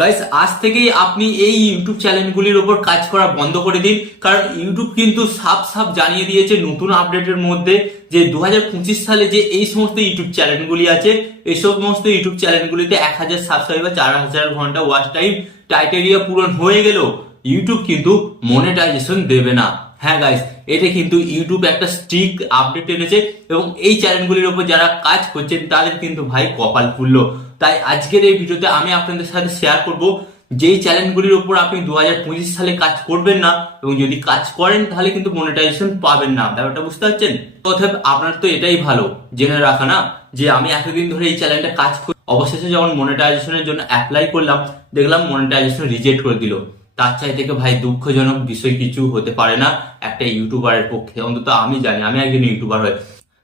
Guys, আজ থেকেই আপনি এই ইউটিউব চ্যানেলগুলির উপর কাজ করা বন্ধ করে দিন। কারণ ইউটিউব কিন্তু সাফ সাফ জানিয়ে দিয়েছে নতুন আপডেটের মধ্যে যে 2025 সালে যে এই সমস্ত ইউটিউব চ্যানেলগুলি আছে, এই সমস্ত ইউটিউব চ্যানেলগুলিতে 1000 সাবস্ক্রাইবার, 4000 ঘন্টা ওয়াচ টাইম ক্রাইটেরিয়া পূরণ হয়ে গেল ইউটিউব কিন্তু মনিটাইজেশন দেবে না। হ্যাঁ গাইস, এটা কিন্তু ইউটিউব একটা স্ট্রিক্ট আপডেট এনেছে এবং এই চ্যানেলগুলির উপর যারা কাজ করছেন তাদের কিন্তু ভাই কপাল খুললো। তাই আজকের এই ভিডিওতে আমি আপনাদের সাথে শেয়ার করব যেই চ্যানেলগুলির উপর আপনি 2025 সালে কাজ করবেন না এবং যদি কাজ করেন তাহলে কিন্তু মনিটাইজেশন পাবেন না। ব্যাপারটা বুঝতে পারছেন? অতএব আপনার তো এটাই ভালো জেনে রাখা না যে আমি এতদিন ধরে এই চ্যানেলটা কাজ করি, অবশেষে যখন মনিটাইজেশনের জন্য অ্যাপ্লাই করলাম দেখলাম মনিটাইজেশন রিজেক্ট করে দিল। তার চাই থেকে ভাই দুঃখজনক বিষয় কিছু হতে পারে না একটা ইউটিউবারের পক্ষে, অন্তত আমি জানি, আমি একজন ইউটিউবার হয়ে।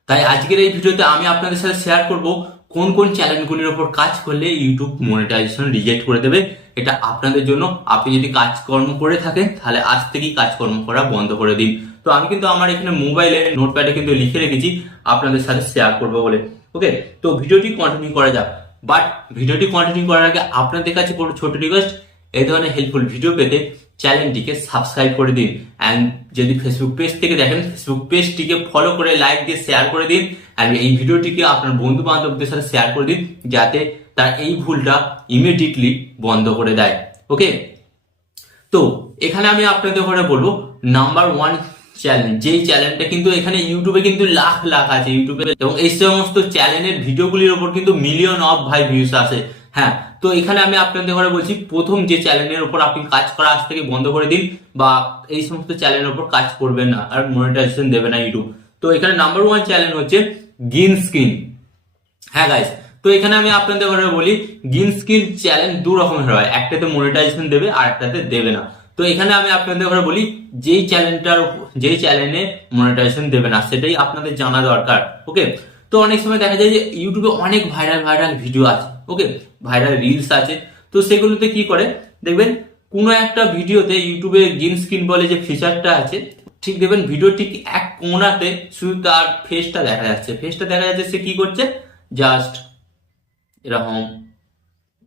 তাই আজকের এই ভিডিওতে আমি আপনাদের সাথে শেয়ার করব কোন কোন চ্যানেলগুলির উপর কাজ করলে ইউটিউব মনিটাইজেশন রিজেক্ট করে দেবে। এটা আপনাদের জন্য। আপনি যদি কাজকর্ম করে থাকেন তাহলে আজ থেকেই কাজকর্ম করা বন্ধ করে দিন। তো আমি কিন্তু আমার এখানে মোবাইলে নোটপ্যাডে কিন্তু লিখে রেখেছি আপনাদের সাথে শেয়ার করবো বলে। ওকে, তো ভিডিওটি কন্টিনিউ করা যাক। বাট ভিডিওটি কন্টিনিউ করার আগে আপনাদের কাছে কোনো ছোট রিকোয়েস্ট, এই ধরনের হেল্পফুল ভিডিও পেতে চ্যানেলটিকে সাবস্ক্রাইব করে দিন। অ্যান্ড যদি ফেসবুক পেজ থেকে দেখেন ফেসবুক পেজটিকে ফলো করে লাইক দিয়ে শেয়ার করে দিন। অ্যান্ড এই ভিডিওটিকে আপনার বন্ধু বান্ধবদের সাথে শেয়ার করে দিন যাতে তার এই ভুলটা ইমিডিয়েটলি বন্ধ করে দেয়। ওকে, তো এখানে আমি আপনাদের ঘরে বলবো নাম্বার 1 চ্যানেল, যেই চ্যানেলটা কিন্তু এখানে ইউটিউবে কিন্তু লাখ লাখ আছে ইউটিউবে, এবং এই সমস্ত চ্যানেলের ভিডিওগুলির উপর কিন্তু মিলিয়ন অফ ভাই ভিউজ আসে। হ্যাঁ, তো এখানে আমি আপনাদের ঘরে বলছি প্রথম যে চ্যানেলের উপর আপনি কাজ করা আজ থেকে বন্ধ করে দিন, বা এই সমস্ত চ্যানেলের উপর কাজ করবেন না আর মনিটাইজেশন দেবে না ইউটিউব। তো এখানে নাম্বার 1 চ্যানেল হচ্ছে গ্রিন স্ক্রিন। হ্যাঁ গাইস, তো এখানে আমি আপনাদের ঘরে বলি গ্রিন স্ক্রিন চ্যানেল দু রকমের হয়, একটাতে মনিটাইজেশন দেবে আর একটাতে দেবে না। তো এখানে আমি আপনাদের ঘরে বলি যেই চ্যানেলে মনিটাইজেশন দেবে না সেটাই আপনাদের জানা দরকার। ওকে, তো অনেক সময় দেখা যায় যে ইউটিউবে অনেক ভাইরাল ভিডিও আছে, ওকে, ভাইরাল রিলস আছে। তো সেগুলোতে কি করে দেখবেন কোনো একটা ভিডিওতে ইউটিউবে গ্রিন স্ক্রিন বলে যে ফিচারটা আছে, ঠিক দেখবেন ভিডিও ঠিক এক কোণাতে শুধু তার ফেসটা দেখা যাচ্ছে। সে কি করছে, জাস্ট এরকম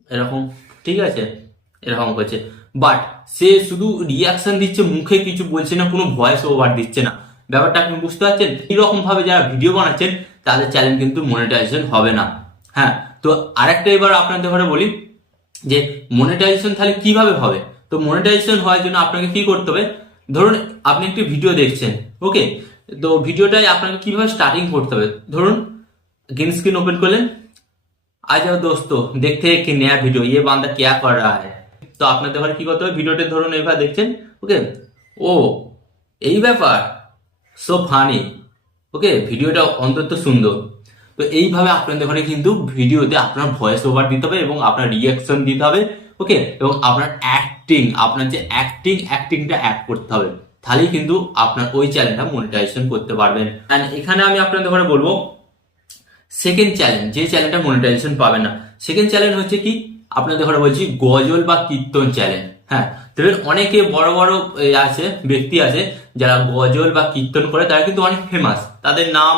এরকম, ঠিক আছে, এরকম করছে। বাট সে শুধু রিয়াকশন দিচ্ছে, মুখে কিছু বলছে না, কোনো ভয়েস ওভার দিচ্ছে না। ব্যাপারটা আপনি বুঝতে পারছেন? এরকম ভাবে যারা ভিডিও বানাচ্ছেন তাদের চ্যানেল কিন্তু মনিটাইজেশন হবে না। হ্যাঁ, তো আরেকটা এবার আপনাদের ঘরে বলি যে মনিটাইজেশন তাহলে কিভাবে হবে। তো মনিটাইজেশন হওয়ার জন্য আপনাকে কি করতে হবে, ধরুন আপনি একটি ভিডিও দেখছেন, ওকে, তো ভিডিওটাই আপনাকে কিভাবে স্টার্টিং করতে হবে। ধরুন ग्रीन स्क्रीन ओपन कर लें, आ जाओ दोस्तों देखते हैं कि नया वीडियो ये बंदा क्या कर रहा है। তো আপনাদের ঘরে কি করতে হবে, ভিডিওতে ধরুন এইভাবে দেখছেন, ওকে, ও এই ব্যাপার, সো ফানি, ওকে, ভিডিওটা অন্তত সুন্দর। তো এইভাবে আপনাদের ঘরে কিন্তু ভিডিওতে আপনার ভয়েস ওভার দিতে হবে এবং আপনার রিয়াকশন দিতে হবে, ওকে, এবং আপনার আপনার যে অ্যাক্টিংটা অ্যাড করতে হবে, তাহলেই কিন্তু আপনার ওই চ্যানেলটা মনিটাইজেশন করতে পারবেন। এন্ড এখানে আমি আপনাদের ঘরে বলবো সেকেন্ড চ্যানেল, যে চ্যানেলটা মনিটাইজেশন পাবে না, সেকেন্ড চ্যানেল হচ্ছে কি আপনাদের ঘরে বলছি গজল বা কীর্তন চ্যানেল। হ্যাঁ, দেখবেন অনেকে বড় বড় আছে, ব্যক্তি আছে যারা গজল বা কীর্তন করে, তারা কিন্তু অনেক ফেমাস, তাদের নাম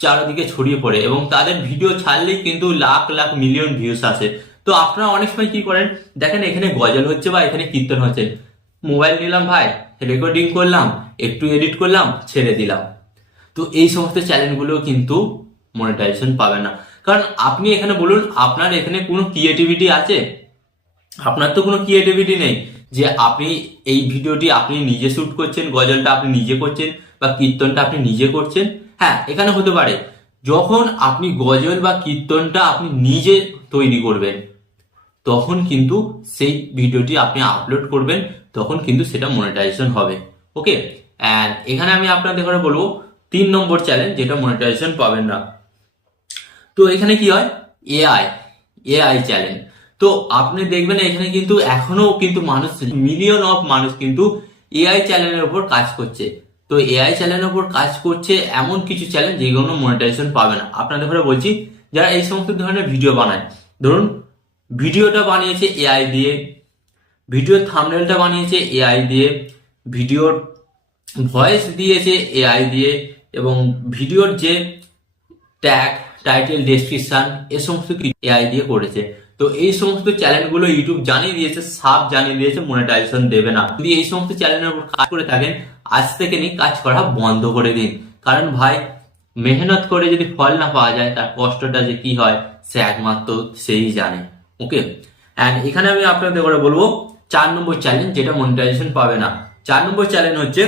চারিদিকে ছড়িয়ে পড়ে এবং তাদের ভিডিও ছাড়লেই কিন্তু লাখ লাখ মিলিয়ন ভিউস আসে। তো আপনারা অনেক সময় কি করেন, দেখেন এখানে গজল হচ্ছে বা এখানে কীর্তন হচ্ছে, মোবাইল নিলাম ভাই, রেকর্ডিং করলাম, একটু এডিট করলাম, ছেড়ে দিলাম। তো এই সমস্ত চ্যানেলগুলো কিন্তু মনিটাইজেশন পাবে না। কারণ আপনি এখানে বলুন আপনার এখানে কোনো ক্রিয়েটিভিটি আছে? আপনার তো কোনো ক্রিয়েটিভিটি নেই যে আপনি এই ভিডিওটি আপনি নিজে শুট করছেন, গজলটা আপনি নিজে করছেন বা কীর্তনটা আপনি নিজে করছেন। হ্যাঁ, এখানে হতে পারে যখন আপনি গজল বা কীর্তনটা আপনি নিজে তৈরি করবেন তখন কিন্তু সেই ভিডিওটি আপনি আপলোড করবেন, তখন কিন্তু সেটা মনিটাইজেশন হবে। ওকে, এন্ড এখানে আমি আপনাদের ঘরে বলবো 3 নম্বর চ্যানেল যেটা মনিটাইজেশন পাবেন না। তো এখানে কি হয়, এআই চ্যানেল। তো আপনি দেখবেন এখানে কিন্তু এখনো কিন্তু মানুষ, মিলিয়ন অফ মানুষ কিন্তু এআই চ্যানেলের উপর কাজ করছে। তো এআই চ্যানেলের উপর কাজ করছে এমন কিছু চ্যানেল যেগুলো মনিটাইজেশন পাবে না। আপনাদের ঘরে বলছি যারা এই সমস্ত ধরনের ভিডিও বানায়, ধরুন ভিডিওটা বানিয়েছে এআই দিয়ে, ভিডিওর থাম্বনেলটা বানিয়েছে এআই দিয়ে, ভিডিওর ভয়েস দিয়েছে এআই দিয়ে, এবং ভিডিওর যে ট্যাগ, টাইটেল, ডেসক্রিপশন এ সমস্ত কিছু এআই দিয়ে করেছে। তো এই সমস্ত চ্যানেলগুলো ইউটিউব জানিয়ে দিয়েছে, সাফ জানিয়ে দিয়েছে মনিটাইজেশন দেবে না। যদি এই সমস্ত চ্যানেলের উপর কাজ করে থাকেন, আজ থেকে নিয়ে কাজ করা বন্ধ করে দিন। কারণ ভাই, মেহনত করে যদি ফল না পাওয়া যায়, তার কষ্টটা যে কি হয় সে একমাত্র সেই জানে। ওকে, অ্যান্ড এখানে আমি আপনাদের করে বলবো 4 নম্বর চ্যালেঞ্জ যেটা মনিটাইজেশন পাবে না। 4 নম্বর চ্যালেঞ্জ হচ্ছে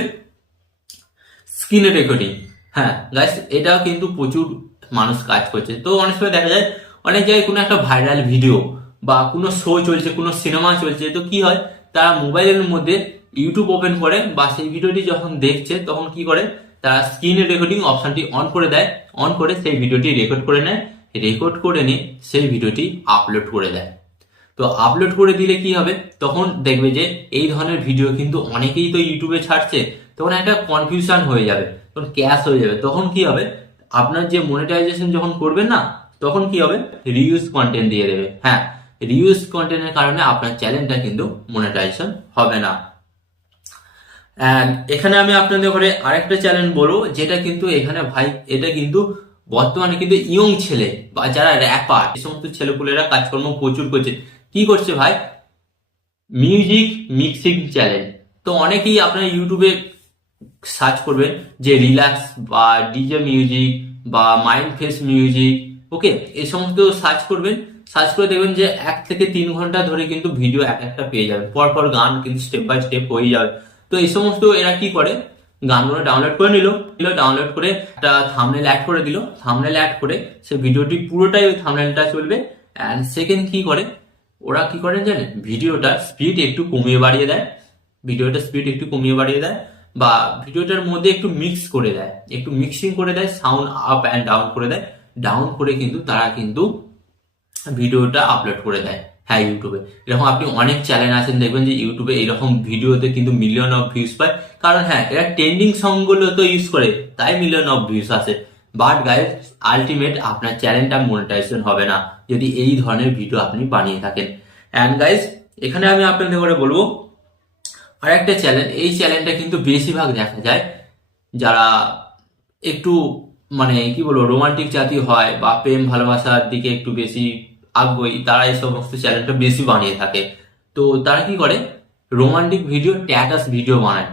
স্ক্রিন রেকর্ডিং। হ্যাঁ গাইস, এটাও কিন্তু প্রচুর মানুষ কাজ করছে। তো অনেক সময় দেখা যায় অনেক জায়গায় কোনো একটা ভাইরাল ভিডিও বা কোনো শো চলছে, কোনো সিনেমা চলছে, তো কি হয় তারা মোবাইলের মধ্যে ইউটিউব ওপেন করে বা সেই ভিডিওটি যখন দেখছে তখন কি করে তারা স্ক্রিন রেকর্ডিং অপশনটি অন করে দেয়। অন করে সেই ভিডিওটি রেকর্ড করে নেয়, রেকর্ড করে নিয়ে সেই ভিডিওটি আপলোড করে দেয়। তো আপলোড করে দিলে কি হবে, তখন দেখবে যে এই ধরনের ভিডিও কিন্তু অনেকেই তো ইউটিউবে ছাড়ছে, তখন একটা কনফিউশন হয়ে যাবে, তখন ক্যাশ হয়ে যাবে। তখন কি হবে, আপনার যে মনিটাইজেশন যখন করবেন না, তখন কি হবে, রিউজ কন্টেন্ট দিয়ে দেবে। হ্যাঁ, রিউজ কন্টেন্টের কারণে আপনার চ্যানেলটা কিন্তু মনিটাইজেশন হবে না। অ্যান্ড এখানে আমি আপনাদের ঘরে আরেকটা চ্যানেল বলবো, যেটা কিন্তু এখানে ভাই, এটা কিন্তু বর্তমানে কিন্তু ইয়ং ছেলে বা যারা র্যাপার, এই সমস্ত ছেলেপুলেরা কাজকর্ম প্রচুর করছে। কি করছে ভাই, মিউজিক মিক্সিং চ্যানেল। তো অনেকেই আপনার ইউটিউবে সার্চ করবেন যে রিল্যাক্স বা ডিজে মিউজিক বা মাইন্ড ফ্রেশ মিউজিক, ওকে, এই সমস্ত সার্চ করবেন। সার্চ করে দেখবেন যে 1 থেকে 3 ঘন্টা ধরে কিন্তু ভিডিও একটা পেয়ে যাবে, পরপর গান কিন্তু স্টেপ বাই স্টেপ হয়ে যাবে। তো এই সমস্ত এরা কি করে, গানগুলো ডাউনলোড করে নিল, ডাউনলোড করে একটা থাম্বনেল অ্যাড করে দিল, থাম্বনেল অ্যাড করে সে ভিডিওটি পুরোটাই ওই থাম্বনেলটা চলবে। অ্যান্ড সেকেন্ড কি করে, ওরা কি করে জানেন, ভিডিওটা স্পিড একটু কমিয়ে বাড়িয়ে দেয়, ভিডিওটা স্পিড একটু কমিয়ে বাড়িয়ে দেয়, বা ভিডিওটার মধ্যে একটু মিক্স করে দেয়, একটু মিক্সিং করে দেয়, সাউন্ড আপ অ্যান্ড ডাউন করে দেয়, ডাউন করে কিন্তু তারা কিন্তু ভিডিওটা আপলোড করে দেয়। হ্যাঁ, ইউটিউবে এরকম আপনি অনেক চ্যানেল আছেন, দেখবেন যে ইউটিউবে এরকম ভিডিওতে কিন্তু মিলিয়ন অফ ভিউজ পায়। কারণ হ্যাঁ, এরা ট্রেন্ডিং সংগুলো তো ইউজ করে, তাই মিলিয়ন অফ ভিউজ আসে। বাট গাইস, আলটিমেট আপনার চ্যানেলটা মনিটাইজেশন হবে না যদি এই ধরনের ভিডিও আপনি বানিয়ে থাকেন। অ্যান্ড গাইস, এখানে আমি আপনাদের করে বলবো আর একটা চ্যানেল, এই চ্যানেলটা কিন্তু বেশিরভাগ দেখা যায় যারা একটু মানে কি বলবো রোমান্টিক জাতীয় হয় বা প্রেম ভালোবাসার দিকে একটু বেশি আগ্রহী, তারা এই সমস্ত চ্যানেলটা বেশি বানিয়ে থাকে। তো তারা কি করে, রোমান্টিক ভিডিও স্ট্যাটাস ভিডিও বানায়,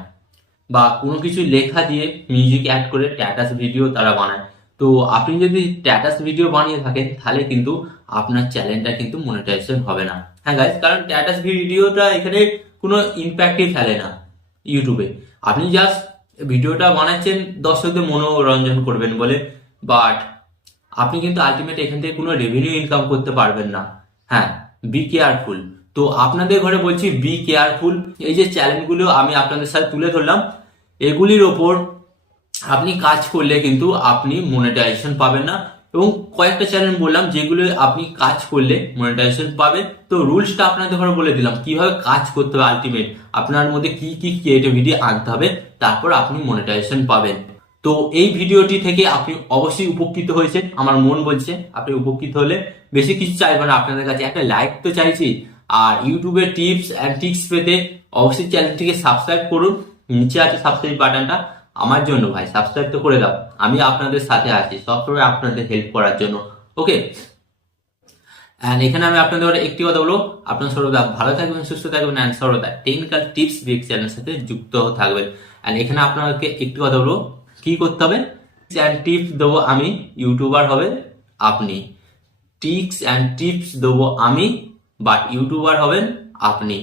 বা কোনো কিছু লেখা দিয়ে মিউজিক অ্যাড করে স্ট্যাটাস ভিডিও তারা বানায়। তো আপনি যদি স্ট্যাটাস ভিডিও বানিয়ে থাকেন, তাহলে কিন্তু আপনার চ্যানেলটা কিন্তু মনিটাইজেশন হবে না। হ্যাঁ গাইস, কারণ স্ট্যাটাস ভিডিওটা এখানে কোনো ইম্প্যাক্টই ফেলে না ইউটিউবে। আপনি জাস্ট ভিডিওটা বানাচ্ছেন দর্শকদের মনোরঞ্জন করবেন বলে, বাট আপনি কিন্তু আলটিমেট এখান থেকে কোনো রেভিনিউ ইনকাম করতে পারবেন না। হ্যাঁ, বি কেয়ারফুল। তো আপনাদের ঘরে বলছি, বি কেয়ারফুল। এই যে চ্যানেলগুলো আমি আপনাদের সাথে তুলে ধরলাম, এগুলির ওপর আপনি কাজ করলে কিন্তু আপনি মনিটাইজেশন পাবেন না। এবং কয়েকটা চ্যানেল বললাম যেগুলো আপনি কাজ করলে মনিটাইজেশন পাবেন। তো রুলসটা আপনাদের ঘরে বলে দিলাম, কিভাবে কাজ করতে হবে, আলটিমেট আপনার মধ্যে কি কি ক্রিয়েটিভিটি আনতে হবে, তারপর আপনি মনিটাইজেশন পাবেন। তো এই ভিডিওটি থেকে আপনি অবশ্যই উপকৃত হয়েছেন, আমার মন বলছে আপনি উপকৃত হলে। বেশি কিছু চাইবো না আপনাদের কাছে, একটা লাইক তো চাইছি। আর ইউটিউবের টিপস অ্যান্ড ট্রিক্স পেতে অবশ্যই চ্যানেলটিকে সাবস্ক্রাইব করুন, নিচে আছে সাবস্ক্রাইব বাটনটা, আমার জন্য ভাই সাবস্ক্রাইব তো করে দাও। আমি আপনাদের সাথে আছি সবসময় আপনাদের হেল্প করার জন্য। ওকে, অ্যান্ড এখানে আমি আপনাদের একটি কথা বলবো, আপনার সর্বদা ভালো থাকবেন, সুস্থ থাকবেন, অ্যান্ড সর্বদা টেকনিক্যাল টিপস বিগ চ্যানেলের সাথে যুক্ত থাকবেন। অ্যান্ড এখানে আপনাকে একটি কথা বলবো, কি করতে হবে, অ্যান্ড টিপস দেবো আমি, ইউটিউবার হবে আপনি। টিপস অ্যান্ড টিপস দেবো আমি, বাট ইউটিউবার হবেন আপনি।